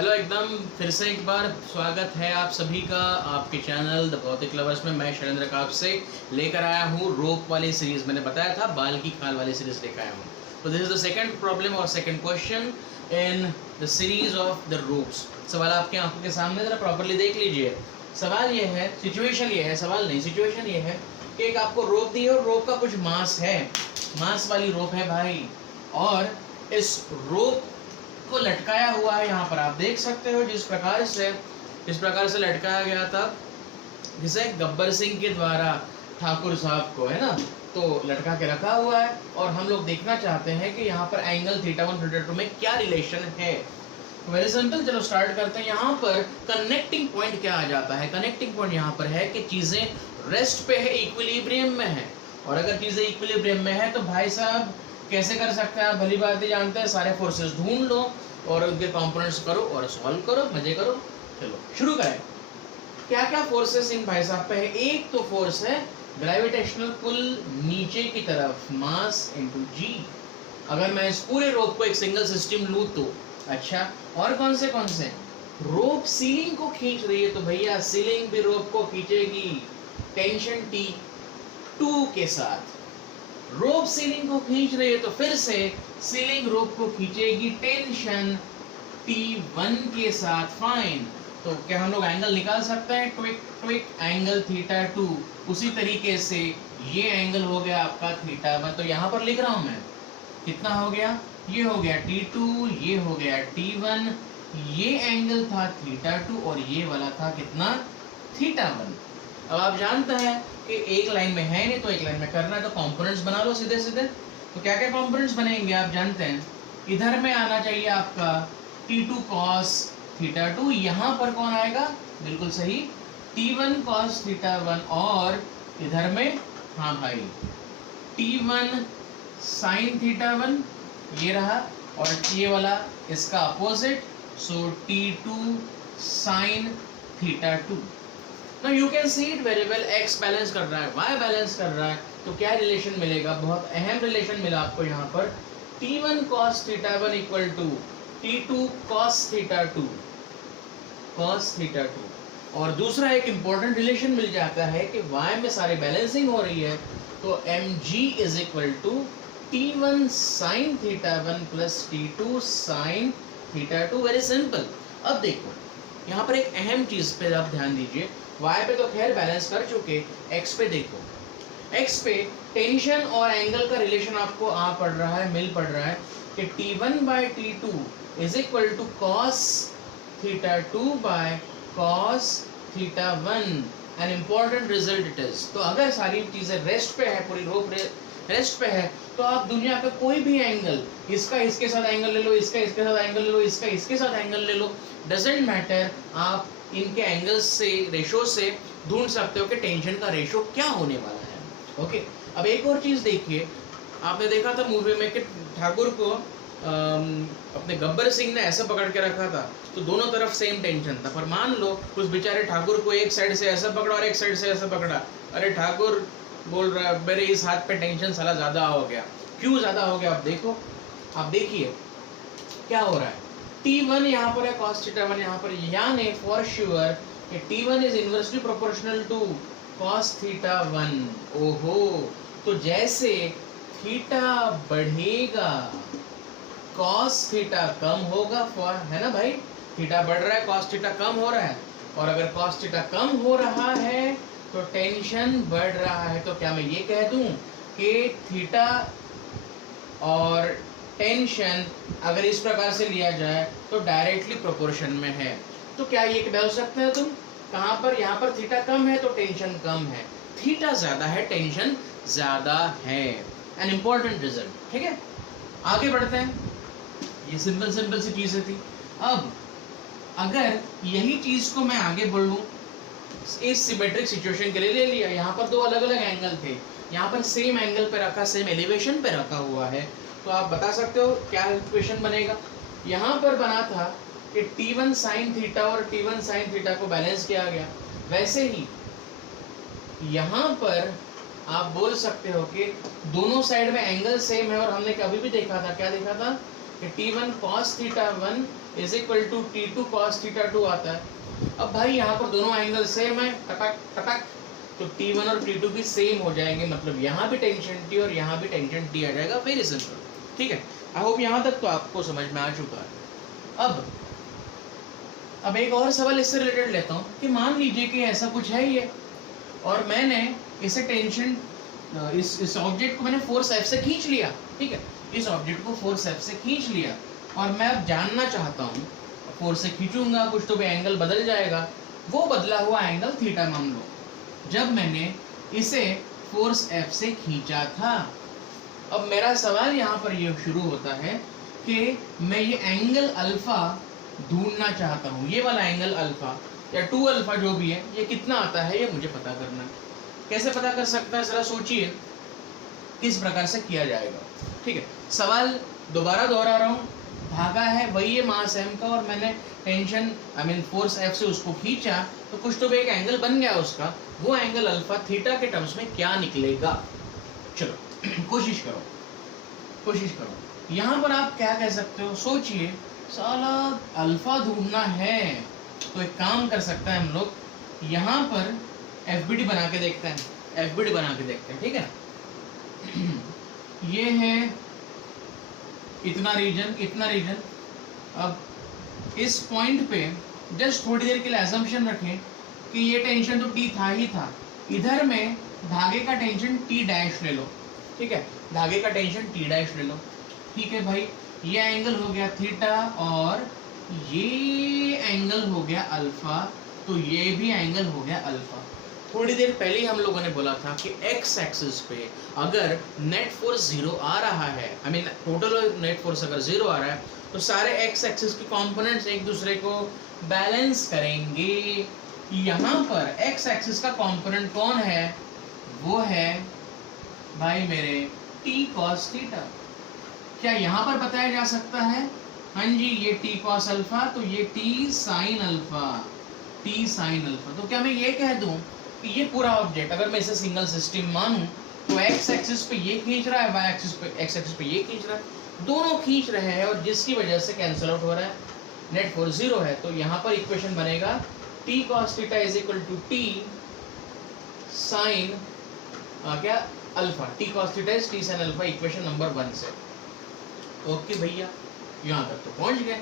Hello, एकदम फिर से एक बार स्वागत है आप सभी का आपके चैनल द भौतिक लवर्स में। मैं शैलेंद्र का आपसे लेकर आया हूँ रोप वाली सीरीज। मैंने बताया था बाल की खाल वाली सीरीज लेकर आया हूँ। तो this is the second problem और second question in the series of the ropes. सवाल आपके आंखों के सामने जरा प्रॉपरली देख लीजिए। सवाल ये है, सिचुएशन ये है, सवाल नहीं सिचुएशन ये है कि एक आपको रोप दी है और रोप का कुछ मास है, मास वाली रोप है भाई, और इस रोप को लटकाया हुआ है। यहाँ पर आप देख सकते हो जिस प्रकार से लटकाया गया था, जिसे गब्बर सिंह के द्वारा ठाकुर साहब को, है ना, तो लटका के रखा हुआ है। और हम लोग देखना चाहते हैं कि यहाँ पर एंगल θ1 θ2 में क्या रिलेशन है। वेरी सिंपल, चलो स्टार्ट करते हैं। यहाँ पर कनेक्टिंग पॉइंट क्या आ जाता है? कनेक्टिंग पॉइंट यहाँ पर है कि चीजें रेस्ट पे है, इक्विलिब्रियम में है। और अगर चीजें इक्विलिब्रियम में है तो भाई साहब कैसे कर सकते हैं आप भली बात ही जानते हैं। सारे फोर्सेस ढूंढ लो और उनके कंपोनेंट्स करो और सॉल्व करो, मजे करो। चलो शुरू करें। क्या क्या फोर्सेस इन भाई साहब पे है? एक तो फोर्स है ग्रेविटेशनल पुल नीचे की तरफ, मास इनटू जी। अगर मैं इस पूरे रोप को एक सिंगल सिस्टम लूं तो अच्छा, और कौन से रोप सीलिंग को खींच रही है, तो भैया सीलिंग भी रोप को खींचेगी टेंशन T2 के साथ। रोप सीलिंग को खींच रही है तो फिर से सीलिंग रोप को खींचेगी टेंशन T1 के साथ। फाइन, तो क्या हम लोग एंगल निकाल सकते हैं? ट्विक एंगल θ2। उसी तरीके से ये एंगल हो गया आपका θ1। तो यहाँ पर लिख रहा हूं मैं, कितना हो गया? ये हो गया T2, ये हो गया T1, ये एंगल था θ2 और ये वाला था कितना? θ1। अब आप जानते हैं कि एक लाइन में है नहीं तो एक लाइन में करना है, तो कंपोनेंट्स बना लो सीधे सीधे। तो क्या क्या कंपोनेंट्स बनेंगे आप जानते हैं। इधर में आना चाहिए आपका T2 cos θ2, यहाँ पर कौन आएगा? बिल्कुल सही, T1 cos θ1। और इधर में, हाँ भाई, T1 sin θ1 ये रहा, और ये वाला इसका opposite, so T2 sin θ2। Now you can see it very well, x balance कर रहा है, y बैलेंस कर रहा है, तो क्या रिलेशन मिलेगा? बहुत अहम रिलेशन मिला आपको यहाँ पर। T1 cos θ1 equal to T2 cos θ2, cos θ2। और दूसरा एक इम्पोर्टेंट रिलेशन मिल जाता है कि y में सारी बैलेंसिंग हो रही है, तो mg is equal to T1 sin θ1 plus T2 sin θ2। Very simple. अब देखो यहाँ पर एक अहम चीज पे आप ध्यान दीजिए। y पे तो खैर बैलेंस कर चुके, x पे देखो। x पे टेंशन और एंगल का रिलेशन आपको पड़ रहा है, मिल पड़ रहा है कि T1 by T2 is equal to cos θ2 by cos θ1। An important result it is. तो अगर सारी चीजें रेस्ट पे है, पूरी रोप रेस्ट पे है, तो आप दुनिया का कोई भी एंगल, इसका इसके साथ एंगल ले लो, इसका इसके साथ एंगल ले लो, इसका इसके साथ एंगल ले लो, डजेंट मैटर, आप इनके एंगल्स से, रेशो से ढूंढ सकते हो कि टेंशन का रेशो क्या होने वाला है। ओके, अब एक और चीज देखिए। आपने देखा था मूवी में कि ठाकुर को अपने गब्बर सिंह ने ऐसा पकड़ के रखा था, तो दोनों तरफ सेम टेंशन था। पर मान लो उस बेचारे ठाकुर को एक साइड से ऐसा पकड़ा और एक साइड से ऐसा पकड़ा, अरे ठाकुर बोल रहा है मेरे इस हाथ पे टेंशन साला ज्यादा हो गया। क्यों ज्यादा हो गया? आप देखो, आप देखिए क्या हो रहा है। T1 यहाँ पर है, cos θ1 यहाँ पर, यानी फॉर श्योर कि T1 is inversely proportional to cos θ1। ओहो, तो जैसे थीटा बढ़ेगा cos θ कम होगा, फॉर, है ना भाई, थीटा बढ़ रहा है, cos θ कम हो रहा है। और अगर cos θ कम हो रहा है तो टेंशन बढ़ रहा है। तो क्या मैं ये कह दूं कि थीटा और टेंशन अगर इस प्रकार से लिया जाए तो डायरेक्टली प्रोपोर्शन में है? तो क्या ये बोल सकते हैं तुम? कहाँ पर? यहाँ पर थीटा कम है तो टेंशन कम है, थीटा ज्यादा है टेंशन ज्यादा है। N important result. ठीक है, आगे बढ़ते हैं। ये सिंपल सी चीजें थी। अब अगर यही चीज को मैं आगे बढ़ूं, इस सिमेट्रिक सिचुएशन के लिए ले लिया, यहाँ पर दो अलग अलग एंगल थे, यहाँ पर सेम एंगल पे रखा, सेम एलिवेशन पे रखा हुआ है, तो आप बता सकते हो क्या इक्वेशन बनेगा? यहाँ पर बना था कि T1 sin θ और T1 sin θ को बैलेंस किया गया, वैसे ही यहाँ पर आप बोल सकते हो कि दोनों साइड में एंगल सेम है। और हमने कभी भी देखा था, क्या देखा था कि T1 cos θ1 is equal to T2 cos theta 2 आता है। अब भाई यहाँ पर दोनों एंगल सेम है, टपक टपक, तो T1 और T2 भी सेम हो जाएंगे, मतलब यहाँ भी टेंशन T और यहाँ भी टेंशन T आ जाएगा। वेरी सिंपल, ठीक है। आई होप यहाँ तक तो आपको समझ में आ चुका है। अब एक और सवाल इससे रिलेटेड लेता हूँ कि मान लीजिए कि ऐसा कुछ है ये, और मैंने इसे टेंशन इस ऑब्जेक्ट को मैंने फोर्स F से खींच लिया, ठीक है, इस ऑब्जेक्ट को फोर्स F से खींच लिया, और मैं अब जानना चाहता हूँ, फोर्स से खींचूंगा कुछ तो भी एंगल बदल जाएगा, वो बदला हुआ एंगल थीटा मान लो, जब मैंने इसे फोर्स F से खींचा था। अब मेरा सवाल यहाँ पर ये शुरू होता है कि मैं ये एंगल अल्फा ढूंढना चाहता हूँ, ये वाला एंगल अल्फा या 2 अल्फा जो भी है, ये कितना आता है, ये मुझे पता करना है। कैसे पता कर सकता है, जरा सोचिए किस प्रकार से किया जाएगा, ठीक है। सवाल दोबारा दोहरा रहा हूँ, धागा है वही है मास m का, और मैंने टेंशन फोर्स F से उसको खींचा, तो कुछ तो भी एक एंगल बन गया उसका, वो एंगल अल्फा थीटा के टर्म्स में क्या निकलेगा। चलो कोशिश करो। यहाँ पर आप क्या कह सकते हो, सोचिए, साला अल्फा ढूंढना है, तो एक काम कर सकता है हम लोग, यहाँ पर FBD बना के देखते हैं, ठीक है। ये है इतना रीजन। अब इस पॉइंट पे जस्ट थोड़ी देर के लिए अजम्पशन रखें कि ये टेंशन तो T था ही था, इधर में धागे का टेंशन T डैश ले लो, ठीक है, धागे का टेंशन T डैश ले लो, ठीक है भाई। ये एंगल हो गया थीटा और ये एंगल हो गया अल्फा, तो ये भी एंगल हो गया अल्फा। थोड़ी देर पहले ही हम लोगों ने बोला था कि x एक्सिस पे अगर नेट फोर्स 0 आ रहा है, टोटल नेट फोर्स अगर 0 आ रहा है, तो सारे x एक्सिस के कंपोनेंट्स एक दूसरे को बैलेंस करेंगे। यहाँ पर x एक्सिस का कंपोनेंट कौन है, वो है भाई मेरे t cos थीटा। क्या यहाँ पर बताया जा सकता है, हाँ जी, ये t cos अल्फा, तो ये t sin अल्फा। तो क्या मैं ये कह दूं कि ये पूरा ऑब्जेक्ट अगर मैं इसे सिंगल सिस्टम मानूं, तो x एक्सिस पे ये खींच रहा है, y एक्सिस पे x एक्सिस पे ये खींच रहा है, दोनों खींच रहे हैं, और जिसकी वजह से कैंसिल आउट हो रहा है, नेट फोर्स 0 है। तो यहाँ पर इक्वेशन बनेगा t cos theta is equal to t sin क्या alpha, t cos theta is t sin alpha, equation number 1 से। ओके भैया, यहाँ तक तो पहुँच गए।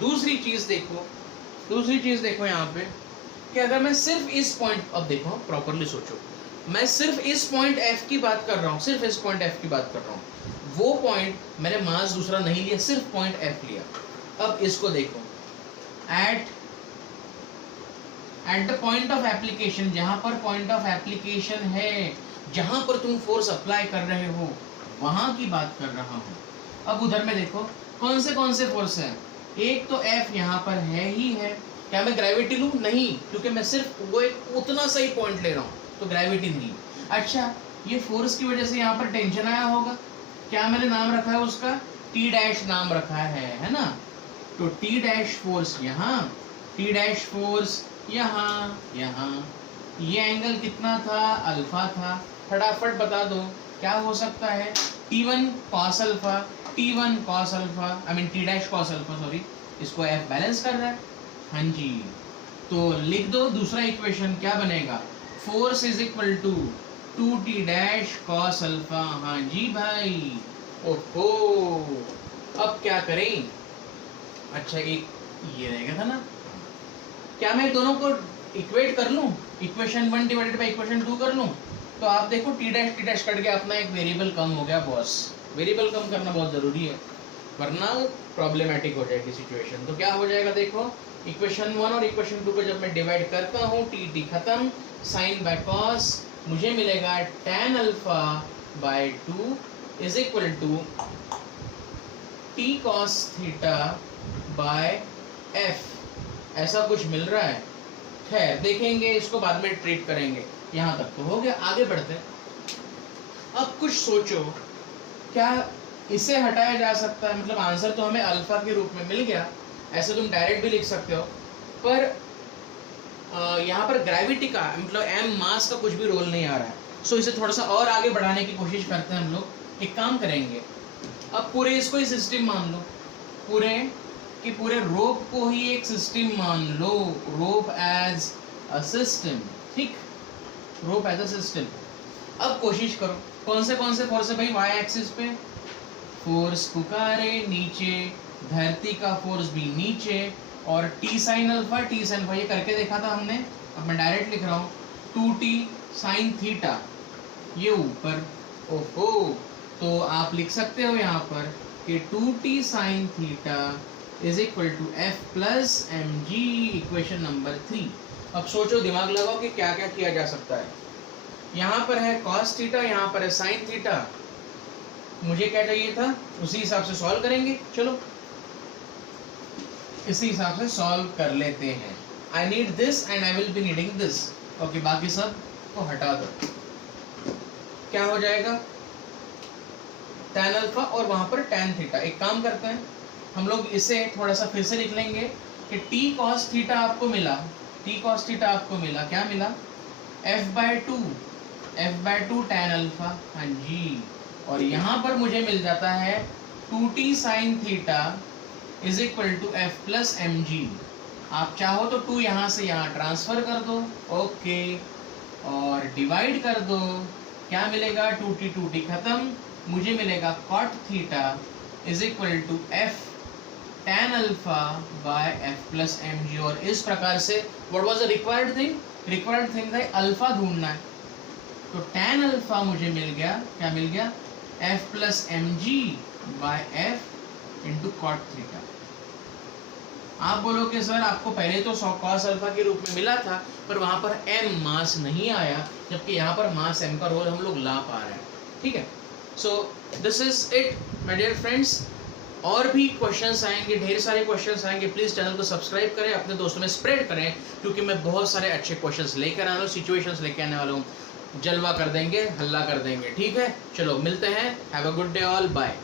दूसरी चीज देखो यहाँ पे कि अगर मैं सिर्फ इस पॉइंट, अब देखो प्रॉपर्ली सोचो, मैं सिर्फ इस पॉइंट F की बात कर रहा हूँ, वो पॉइंट मैंने मास दूसरा नहीं लिया, सिर्फ पॉइंट F लिया। अब इसको देखो, at the point of application, जहां पर पॉइंट ऑफ एप्लीकेशन है, जहां पर तुम फोर्स अप्लाई कर रहे हो, वहां की बात कर रहा हूं। अब उधर में देखो कौन से फोर्स है, एक तो F यहाँ पर है ही है। क्या मैं ग्रेविटी लूँ? नहीं, क्योंकि मैं सिर्फ वो एक उतना सही पॉइंट ले रहा हूँ, तो ग्रेविटी नहीं। अच्छा, ये फोर्स की वजह से यहाँ पर टेंशन आया होगा, क्या मैंने नाम रखा है उसका, T डैश नाम रखा है ना। तो T डैश फोर्स यहाँ, T डैश फोर्स यहाँ, ये एंगल कितना था, अल्फा था। फटाफट बता दो क्या हो सकता है, T1 cos alpha, T1 cos alpha, T dash cos alpha, sorry, इसको F बैलेंस कर रहा है, हाँ जी। तो लिख दो दूसरा इक्वेशन, क्या बनेगा, force is equal to 2T dash cos alpha. हाँ जी भाई, ओहो, अब क्या करें, अच्छा एक ये रहेगा था ना, क्या मैं दोनों को इक्वेट कर लूं, इक्वेशन 1 डिवाइडेड बाय इक्वेशन 2 कर लूं, तो आप देखो टी डैश कट के अपना एक वेरिएबल कम हो गया बॉस। वेरिएबल कम करना बहुत ज़रूरी है, वरना प्रॉब्लमेटिक हो जाएगी सिचुएशन। तो क्या हो जाएगा, देखो इक्वेशन 1 और इक्वेशन 2 को जब मैं डिवाइड करता हूँ, टी खत्म, साइन बाय कॉस, मुझे मिलेगा tan alpha by 2 is equal to T cos theta by F. ऐसा कुछ मिल रहा है, खैर देखेंगे, इसको बाद में ट्रीट करेंगे। यहाँ तक तो हो गया, आगे बढ़ते। अब कुछ सोचो, क्या इसे हटाया जा सकता है, मतलब आंसर तो हमें अल्फा के रूप में मिल गया, ऐसे तुम डायरेक्ट भी लिख सकते हो, पर यहाँ पर ग्रेविटी का मतलब एम मास का कुछ भी रोल नहीं आ रहा है। सो इसे थोड़ा सा और आगे बढ़ाने की कोशिश करते हैं हम लोग। एक काम करेंगे, अब पूरे इसको ही सिस्टम मान लो, पूरे कि पूरे रोप को ही एक सिस्टम मान लो, रोप एज अ सिस्टम, ठीक, रोप एज अ सिस्टम। अब कोशिश करो कौन से फोर्स है भाई वाई एक्सिस पे, फोर्स पुकारे नीचे, धरती का फोर्स भी नीचे, और टी साइन अल्फा ये करके देखा था हमने, अब मैं डायरेक्ट लिख रहा हूँ 2t साइन थीटा ये ऊपर। ओहो, तो आप लिख सकते हो यहाँ पर कि 2t sine theta is equal to F plus M G, equation number 3। अब सोचो, दिमाग लगाओ कि क्या क्या किया जा सकता है। यहाँ पर है कॉस थीटा, यहाँ पर है साइन थीटा, मुझे क्या चाहिए था, उसी हिसाब से सॉल्व करेंगे। चलो इसी हिसाब से सॉल्व कर लेते हैं। I need this and I will be needing this. Okay, बाकी सब को हटा दो। क्या हो जाएगा, tan अल्फा और वहां पर tan थीटा। एक काम करते हैं, हम लोग इसे थोड़ा सा फिर से लिख लेंगे कि t cos थीटा आपको मिला, क्या मिला, f/2 tan अल्फा, हाँ जी, और यहाँ पर मुझे मिल जाता है 2t sin theta is equal to F plus M G. आप चाहो तो 2 यहाँ से यहाँ ट्रांसफर कर दो, ओके, और डिवाइड कर दो, क्या मिलेगा, 2t खत्म, मुझे मिलेगा cot theta is equal to F tan alpha by F plus M G. और इस प्रकार से what was the required thing था अल्फा ढूंढना है, तो tan अल्फा मुझे मिल गया, क्या मिल गया, F plus M G by F into cot theta. आप बोलोगे सर आपको पहले तो कॉस अल्फा के रूप में मिला था, पर वहां पर m मास नहीं आया, जबकि यहाँ पर मास m का रोल हम लोग ला पा रहे हैं, ठीक है। So this is it my dear friends. और भी क्वेश्चंस आएंगे, ढेर सारे क्वेश्चंस आएंगे, प्लीज़ चैनल को सब्सक्राइब करें, अपने दोस्तों में स्प्रेड करें, क्योंकि मैं बहुत सारे अच्छे क्वेश्चंस लेकर आने वाला हूँ, सिचुएशंस लेकर आने वाला हूँ, जलवा कर देंगे, हल्ला कर देंगे, ठीक है। चलो मिलते हैं, have a good day all, bye.